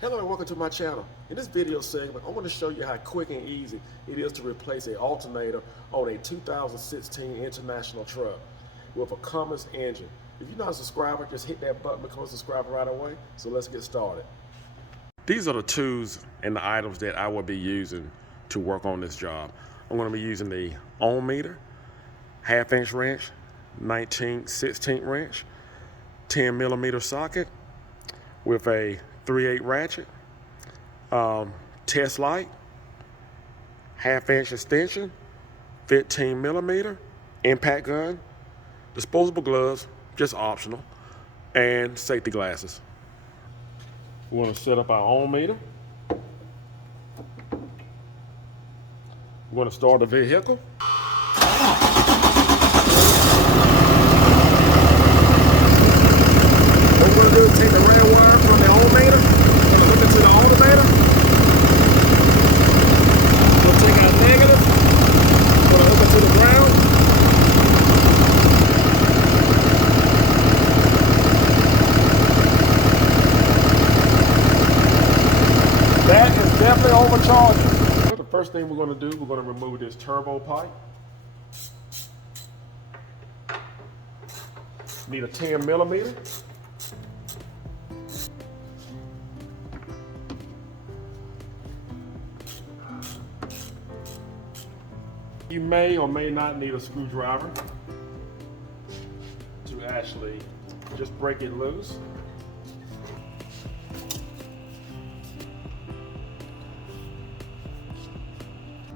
Hello and welcome to my channel. In this video segment, I want to show you how quick and easy it is to replace an alternator on a 2016 International truck with a Cummins engine. If you're not a subscriber, just hit that button, become a subscriber right away. So let's get started. These are the tools and the items that I will be using to work on this job. I'm going to be using the ohm meter, 1/2-inch wrench, 19/16 wrench, 10mm socket with a 3/8 ratchet, test light, 1/2-inch extension, 15mm, impact gun, disposable gloves, just optional, and safety glasses. We want to set up our ohm meter. We're going to start the vehicle. What we're going to do is take the red wire from the ohm meter, we're going to hook it to the alternator. We'll take our negative, we're going to hook it to the ground. That is definitely overcharging. The first thing we're going to do, we're going to remove this turbo pipe. Need a 10mm. You may or may not need a screwdriver to actually just break it loose.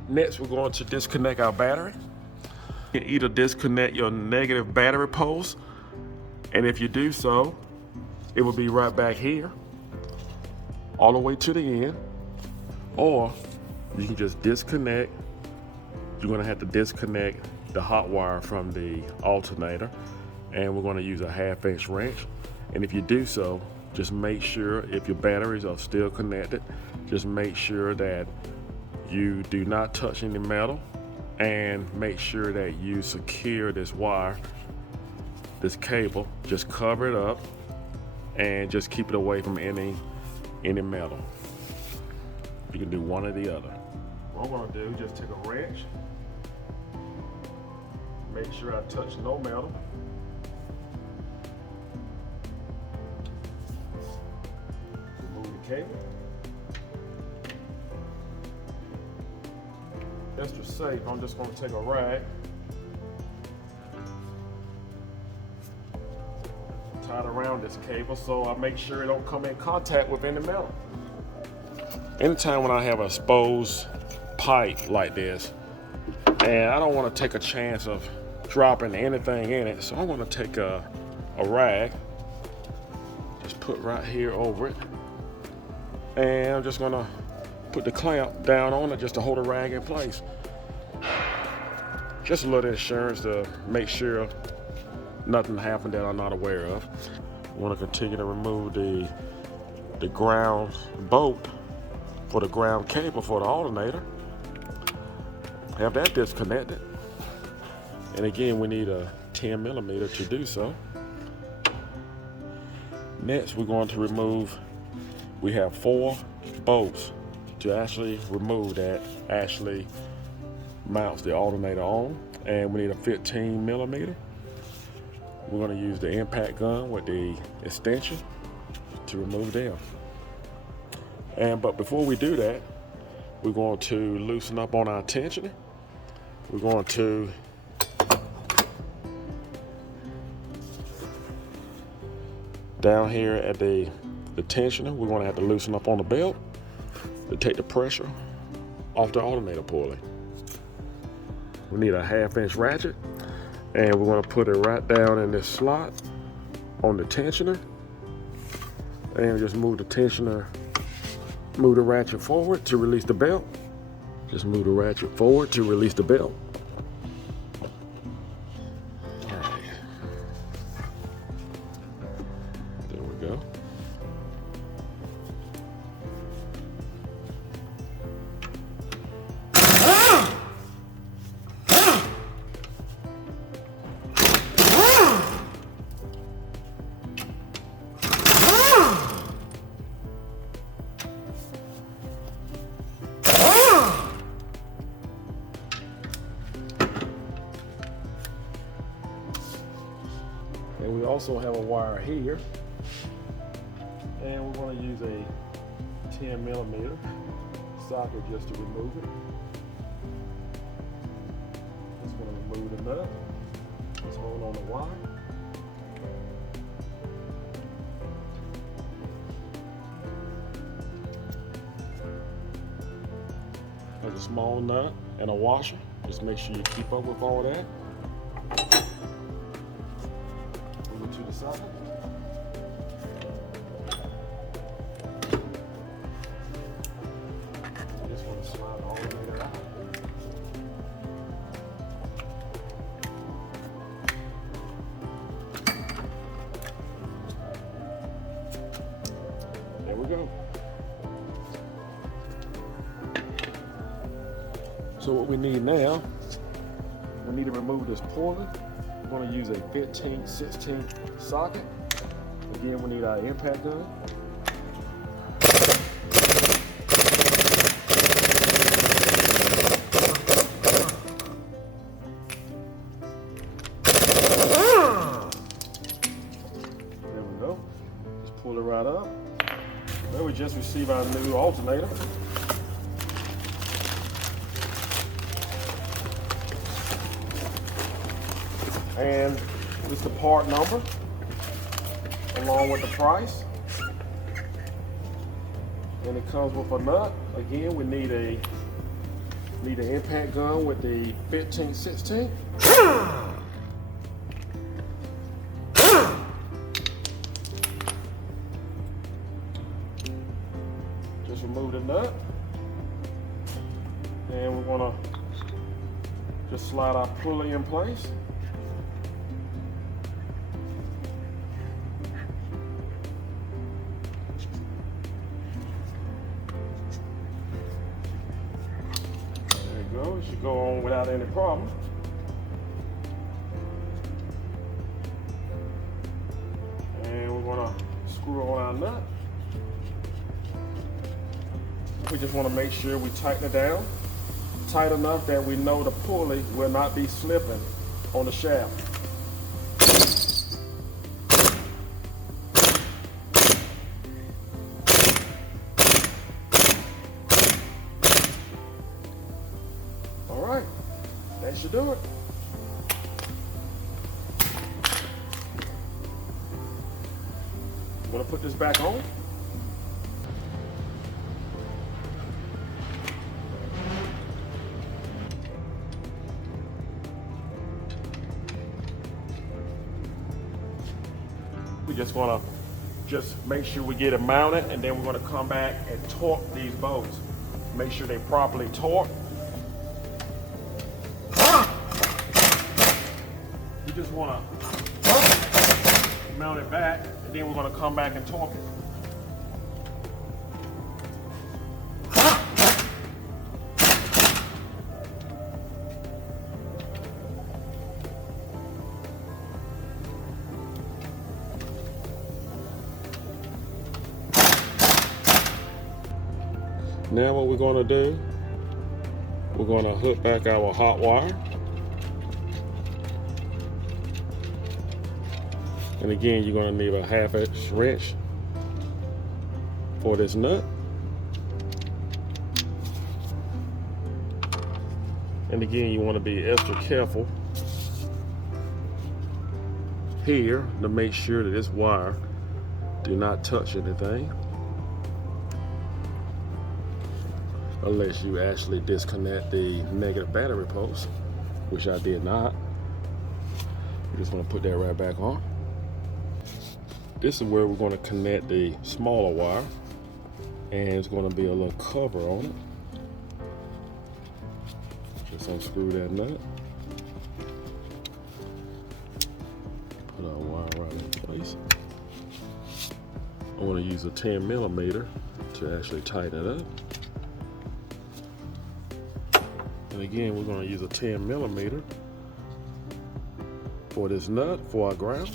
Next, we're going to disconnect our battery. You can either disconnect your negative battery post, and if you do so, it will be right back here, all the way to the end, or you can just disconnect. You're going to have to disconnect the hot wire from the alternator, and we're going to use a 1/2-inch wrench. And if you do so, just make sure, if your batteries are still connected, just make sure that you do not touch any metal, and make sure that you secure this wire, this cable. Just cover it up and just keep it away from any metal. You can do one or the other. What I'm going to do is just take a wrench, make sure I touch no metal. Remove the cable. Extra safe, I'm just going to take a rag, tie it around this cable so I make sure it don't come in contact with any metal. Anytime when I have an exposed pipe like this, and I don't want to take a chance of dropping anything in it, so I'm going to take a rag, just put right here over it, and I'm just going to put the clamp down on it just to hold the rag in place. Just a little insurance to make sure nothing happened that I'm not aware of. I want to continue to remove the ground bolt for the ground cable for the alternator. Have that disconnected. And again, we need a 10mm to do so. Next, we're going to remove, we have 4 bolts to actually remove that actually mounts the alternator on, and we need a 15mm. We're going to use the impact gun with the extension to remove them. But before we do that, we're going to loosen up on our tensioner. We're going to down here at the tensioner, we're going to have to loosen up on the belt to take the pressure off the alternator pulley. We need a 1/2-inch ratchet, and we're going to put it right down in this slot on the tensioner, and just move the tensioner, move the ratchet forward to release the belt. Just move the ratchet forward to release the belt. All right, there we go. also have a wire here, and we're going to use a 10mm socket just to remove it. Just going to remove the nut. Just hold on the wire. There's a small nut and a washer. Just make sure you keep up with all that. Move it to the side. Just want to slide the alternator out. There we go. So what we need now, we need to remove this pulley. We're going to use a 15/16 socket. Again, we need our impact gun. There we go. Just pull it right up. Well, we just received our new alternator. And this is the part number along with the price. And it comes with a nut. Again, we need an impact gun with the 15/16. Just remove the nut. And we're gonna just slide our pulley in place. It should go on without any problem. And we're going to screw on our nut. We just want to make sure we tighten it down tight enough that we know the pulley will not be slipping on the shaft. That should do it. I'm going to put this back on. We just want to make sure we get it mounted, and then we're going to come back and torque these bolts. Make sure they're properly torqued. You just want to mount it back, and then we're going to come back and torque it. Now what we're going to do, we're going to hook back our hot wire. And again, you're going to need a 1/2" wrench for this nut. And again, you want to be extra careful here to make sure that this wire do not touch anything, unless you actually disconnect the negative battery post, which I did not. You just want to put that right back on. This is where we're going to connect the smaller wire, and it's going to be a little cover on it. Just unscrew that nut. Put our wire right in place. I want to use a 10mm to actually tighten it up. And again, we're going to use a 10mm for this nut, for our ground.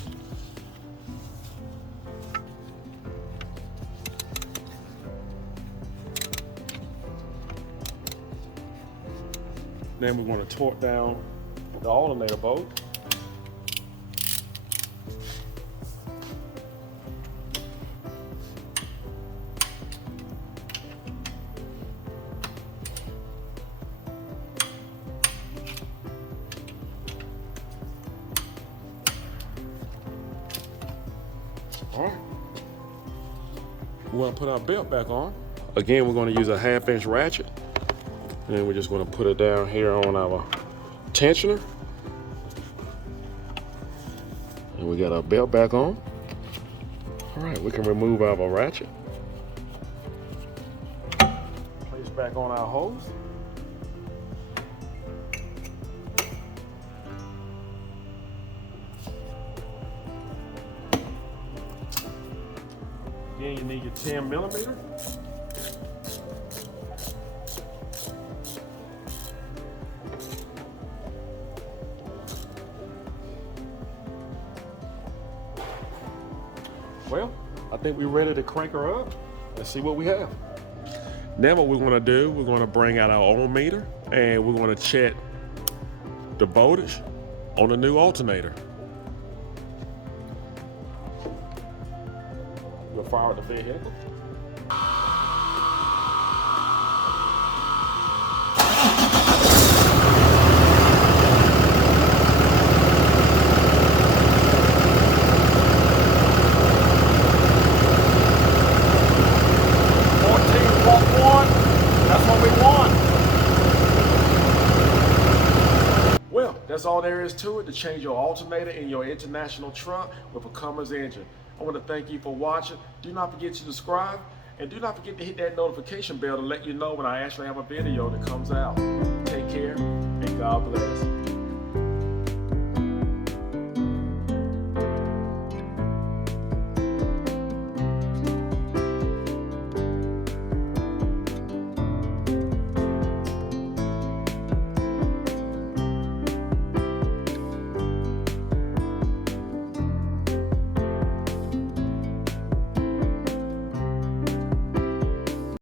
Then we're going to torque down the alternator bolt. we want to put our belt back on. Again, we're going to use a 1/2-inch ratchet. And then we're just going to put it down here on our tensioner. And we got our belt back on. All right, we can remove our ratchet. Place back on our hose. Again, you need your 10mm. Well, I think we're ready to crank her up. Let's see what we have. Now what we're gonna do, we're gonna bring out our ohm meter and we're gonna check the voltage on the new alternator. We'll fire the vehicle. That's what we want. Well, that's all there is to it, to change your alternator in your international truck with a Cummins engine. I want to thank you for watching. Do not forget to subscribe, and do not forget to hit that notification bell to let you know when I actually have a video that comes out. Take care, and God bless.